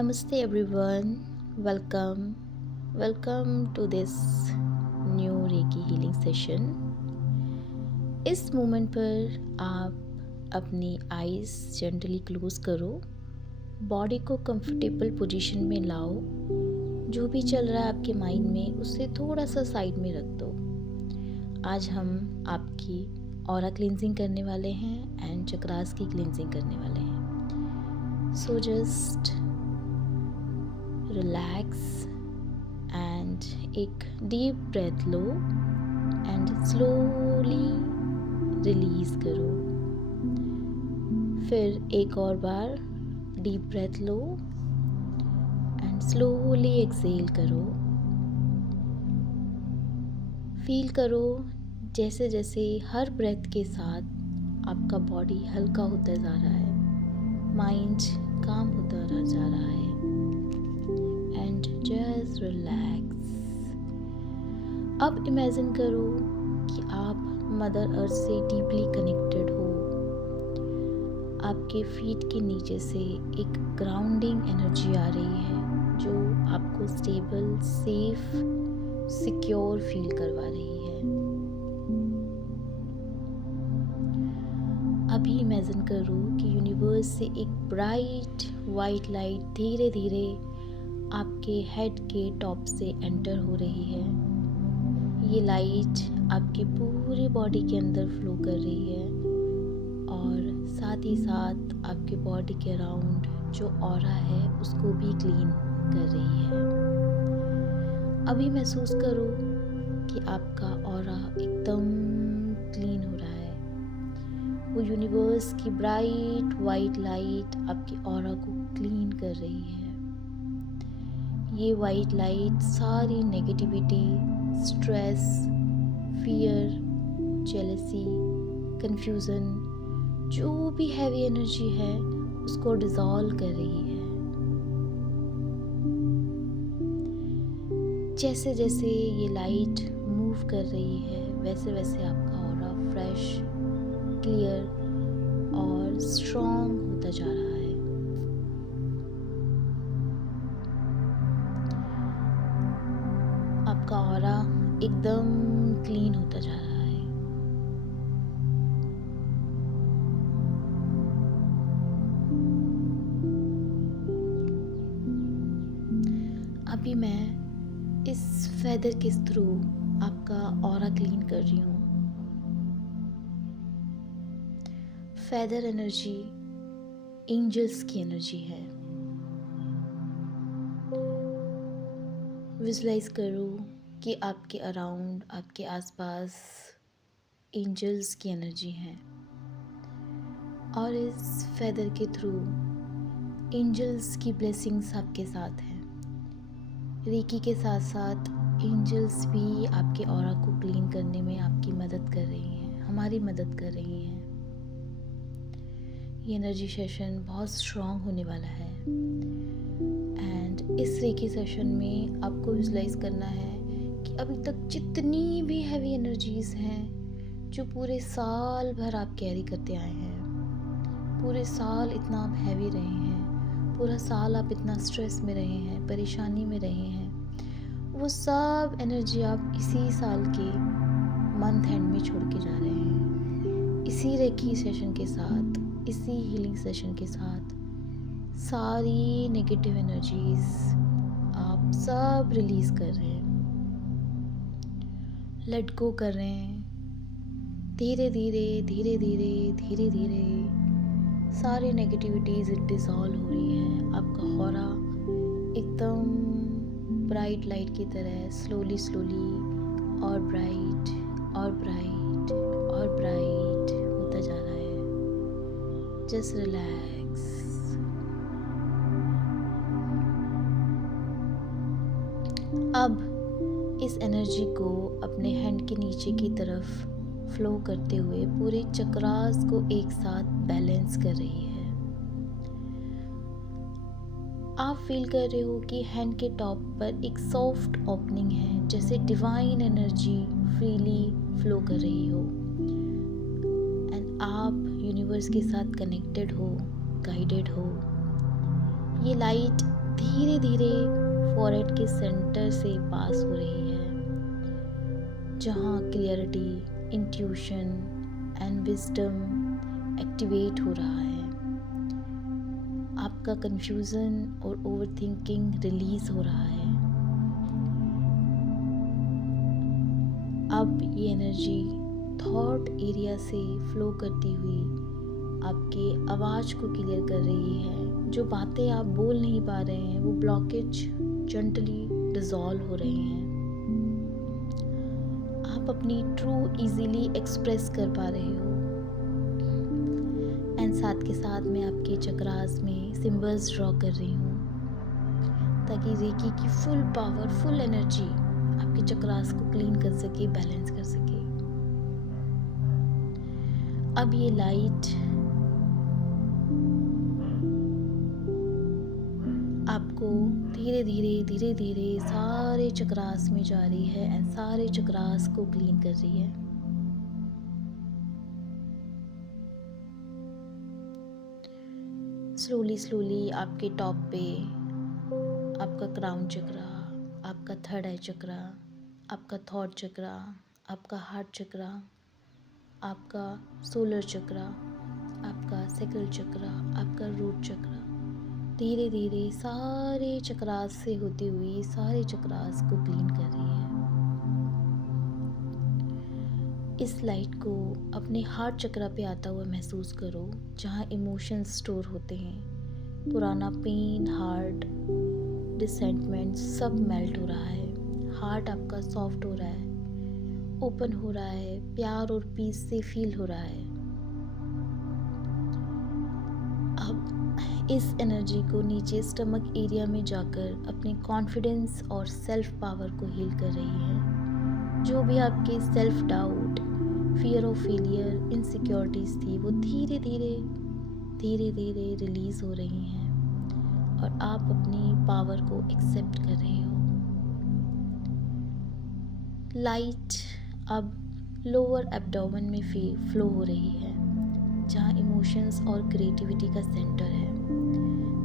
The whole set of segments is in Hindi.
Namaste everyone. Welcome. Welcome to this new Reiki healing session. इस मोमेंट पर आप अपनी आईज जेंटली क्लोज करो, बॉडी को कंफर्टेबल पोजीशन में लाओ। जो भी चल रहा है आपके माइंड में उसे थोड़ा सा साइड में रख दो। आज हम आपकी ऑरा क्लींजिंग करने वाले हैं एंड चक्रास की क्लींजिंग करने वाले हैं। सो जस्ट रिलैक्स एंड एक डीप ब्रेथ लो एंड स्लोली रिलीज करो। फिर एक और बार डीप ब्रेथ लो एंड स्लोली एक्सेल करो। फील करो जैसे जैसे हर ब्रेथ के साथ आपका बॉडी हल्का होता जा रहा है, माइंड काम होता जा रहा है। And just relax. अब इमेजिन करो कि आप मदर अर्थ से डीपली कनेक्टेड हो। आपके फीट के नीचे से एक ग्राउंडिंग एनर्जी आ रही है जो आपको स्टेबल, सेफ, सिक्योर फील करवा रही है। अभी इमेजिन करो कि यूनिवर्स से एक ब्राइट वाइट लाइट धीरे धीरे आपके हेड के टॉप से एंटर हो रही है। ये लाइट आपके पूरे बॉडी के अंदर फ्लो कर रही है और साथ ही साथ आपके बॉडी के अराउंड जो ऑरा है उसको भी क्लीन कर रही है। अभी महसूस करो कि आपका ऑरा एकदम क्लीन हो रहा है। वो यूनिवर्स की ब्राइट वाइट लाइट आपके ऑरा को क्लीन कर रही है। ये वाइट लाइट सारी negativity, stress, fear, jealousy, confusion, जो भी हैवी एनर्जी है उसको डिसॉल्व कर रही है। जैसे जैसे ये लाइट मूव कर रही है वैसे वैसे आपका ऑरा फ्रेश, क्लियर और स्ट्रॉन्ग होता जा रहा है। आपका ऑरा एकदम क्लीन होता जा रहा है। अभी मैं इस फेदर के थ्रू आपका ऑरा क्लीन कर रही हूँ। फेदर एनर्जी एंजल्स की एनर्जी है। विजुलाइज करो कि आपके अराउंड, आपके आसपास एंजल्स की एनर्जी है और इस फेदर के थ्रू एंजल्स की ब्लेसिंग्स आपके साथ हैं। रेकी के साथ साथ एंजल्स भी आपके ऑरा को क्लीन करने में आपकी मदद कर रही हैं, हमारी मदद कर रही हैं। ये एनर्जी सेशन बहुत स्ट्रॉन्ग होने वाला है एंड इस रेकी सेशन में आपको विजुलाइज करना है कि अभी तक जितनी भी हैवी एनर्जीज़ हैं जो पूरे साल भर आप कैरी करते आए हैं, पूरे साल इतना आप हैवी रहे हैं, पूरा साल आप इतना स्ट्रेस में रहे हैं, परेशानी में रहे हैं, वो सब एनर्जी आप इसी साल के मंथ एंड में छोड़ के जा रहे हैं। इसी रेकी सेशन के साथ, इसी हीलिंग सेशन के साथ सारी नेगेटिव एनर्जीज आप सब रिलीज कर रहे हैं, लेट गो कर रहे हैं। धीरे धीरे धीरे धीरे धीरे धीरे सारी नेगेटिविटीज डिसॉल्व हो रही है। आपका ऑरा एकदम ब्राइट लाइट की तरह स्लोली स्लोली और ब्राइट और ब्राइट और ब्राइट होता जा रहा है। Just relax. अब इस एनर्जी को अपने हैंड के नीचे की तरफ फ्लो करते हुए पूरे चक्रास को एक साथ बैलेंस कर रही है। आप फील कर रहे हो कि हैंड के टॉप पर एक सॉफ्ट ओपनिंग है, जैसे डिवाइन एनर्जी फ्रीली फ्लो कर रही हो एंड आप यूनिवर्स के साथ कनेक्टेड हो, गाइडेड हो। ये लाइट धीरे धीरे फॉरहेड के सेंटर से पास हो रही है, जहाँ clarity, intuition and wisdom activate हो रहा है। आपका कंफ्यूजन और ओवरथिंकिंग रिलीज हो रहा है। अब ये एनर्जी थॉट एरिया से फ्लो करती हुई आपके आवाज़ को क्लियर कर रही है। जो बातें आप बोल नहीं पा रहे हैं, वो ब्लॉकेज जेंटली डिसॉल्व हो रहे हैं। आप अपनी ट्रू इजीली एक्सप्रेस कर पा रहे हो। एंड साथ के साथ मैं आपके चक्रास में सिंबल्स ड्रॉ कर रही हूँ, ताकि रेकी की फुल पावर, फुल एनर्जी आपके चक्रास को क्लीन कर सके, बैलेंस कर सके। अब ये लाइट आपको धीरे धीरे सारे चक्रास में जा रही है एंड सारे चक्रास को क्लीन कर रही है। स्लोली आपके टॉप पे आपका क्राउन चक्रा, आपका थर्ड आई चक्रा, आपका थॉट चक्रा, आपका हार्ट चक्रा, आपका सोलर चक्रा, आपका सैक्रल चक्रा, आपका रूट चक्रा धीरे धीरे सारे चक्रास से होती हुई सारे चक्रास को क्लीन कर रही है। इस लाइट को अपने हार्ट चक्रा पे आता हुआ महसूस करो, जहाँ इमोशंस स्टोर होते हैं। पुराना पेन, हार्ट, डिसेंटमेंट सब मेल्ट हो रहा है। हार्ट आपका सॉफ्ट हो रहा है, ओपन हो रहा है, प्यार और पीस से फील हो रहा है। अब इस एनर्जी को नीचे स्टमक एरिया में जाकर अपने कॉन्फिडेंस और सेल्फ पावर को हील कर रही है। जो भी आपके self doubt, fear of failure, insecurities थी, वो धीरे धीरे रिलीज़ हो रही हैं और आप अपनी पावर को एक्सेप्ट कर रहे हो। लाइट अब लोअर एब्डोमेन में फ्लो हो रही है, जहाँ इमोशंस और क्रिएटिविटी का सेंटर है।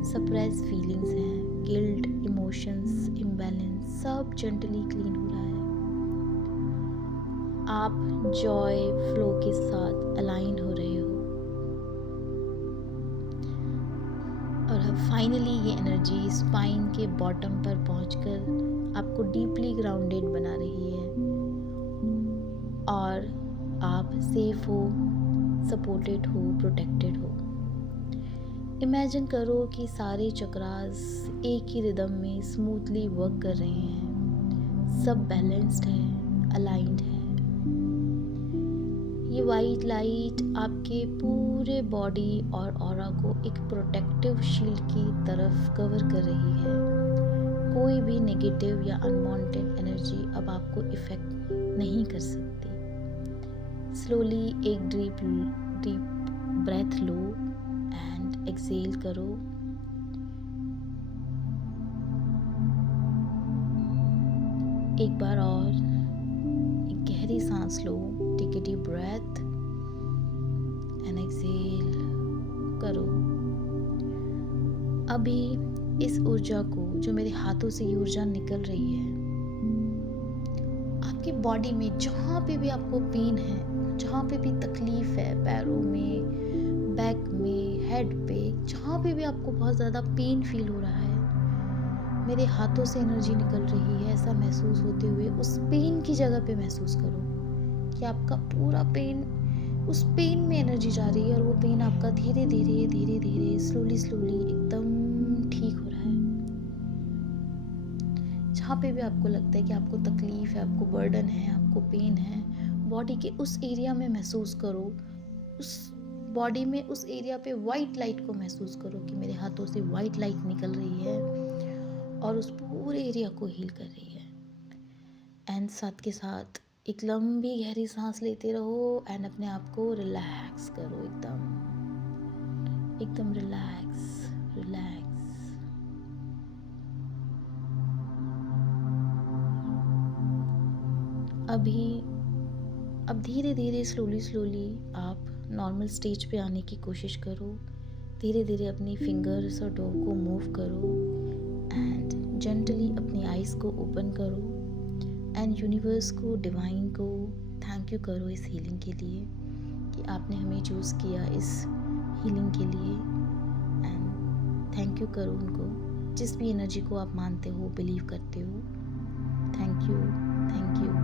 सप्रेस फीलिंग्स हैं, गिल्ट, इमोशंस, इम्बैलेंस सब जेंटली क्लीन हो रहा है। आप जॉय फ्लो के साथ अलाइन हो रहे हो और अब फाइनली ये एनर्जी स्पाइन के बॉटम पर पहुंचकर आपको डीपली ग्राउंडेड बना रही है और आप सेफ हो, सपोर्टेड हो, प्रोटेक्टेड हो। इमेजिन करो कि सारे चक्रास एक ही रिदम में स्मूथली वर्क कर रहे हैं, सब बैलेंस्ड है, अलाइंड है। ये वाइट लाइट आपके पूरे बॉडी और ऑरा को एक प्रोटेक्टिव शील्ड की तरफ कवर कर रही है। कोई भी नेगेटिव या अनवांटेड एनर्जी अब आपको इफेक्ट नहीं कर सकती। स्लोली एक डीप ब्रेथ लो एंड एक्सेल करो। एक बार और एक गहरी सांस लो। Take a deep breath and exhale करो। अभी इस ऊर्जा को, जो मेरे हाथों से ये ऊर्जा निकल रही है, आपकी बॉडी में जहाँ पे भी आपको पेन है, जहाँ पे भी तकलीफ है, पैरों में, बैक में, हेड पे, जहाँ पे भी आपको बहुत ज़्यादा पेन फील हो रहा है, मेरे हाथों से एनर्जी निकल रही है ऐसा महसूस होते हुए उस पेन की जगह पे महसूस करो कि आपका पूरा पेन, उस पेन में एनर्जी जा रही है और वो पेन आपका धीरे धीरे स्लोली एकदम ठीक हो रहा है। जहाँ पे भी आपको लगता है कि आपको तकलीफ है, आपको बर्डन है, आपको पेन है, बॉडी के उस एरिया में महसूस करो, उस बॉडी में उस एरिया पे वाइट लाइट को महसूस करो कि मेरे हाथों से वाइट लाइट निकल रही है और उस पूरे एरिया को हील कर रही है। एंड साथ के साथ एक लंबी गहरी सांस लेते रहो एंड अपने आप को रिलैक्स करो, एकदम रिलैक्स। अब धीरे धीरे स्लोली आप नॉर्मल स्टेज पे आने की कोशिश करो। धीरे धीरे अपनी फिंगर्स और टो को मूव करो जेंटली अपनी आइज़ को ओपन करो एंड यूनिवर्स को, डिवाइन को थैंक यू करो इस हीलिंग के लिए कि आपने हमें चूज़ किया इस हीलिंग के लिए। एंड थैंक यू करो उनको, जिस भी एनर्जी को आप मानते हो, बिलीव करते हो। Thank you, thank you,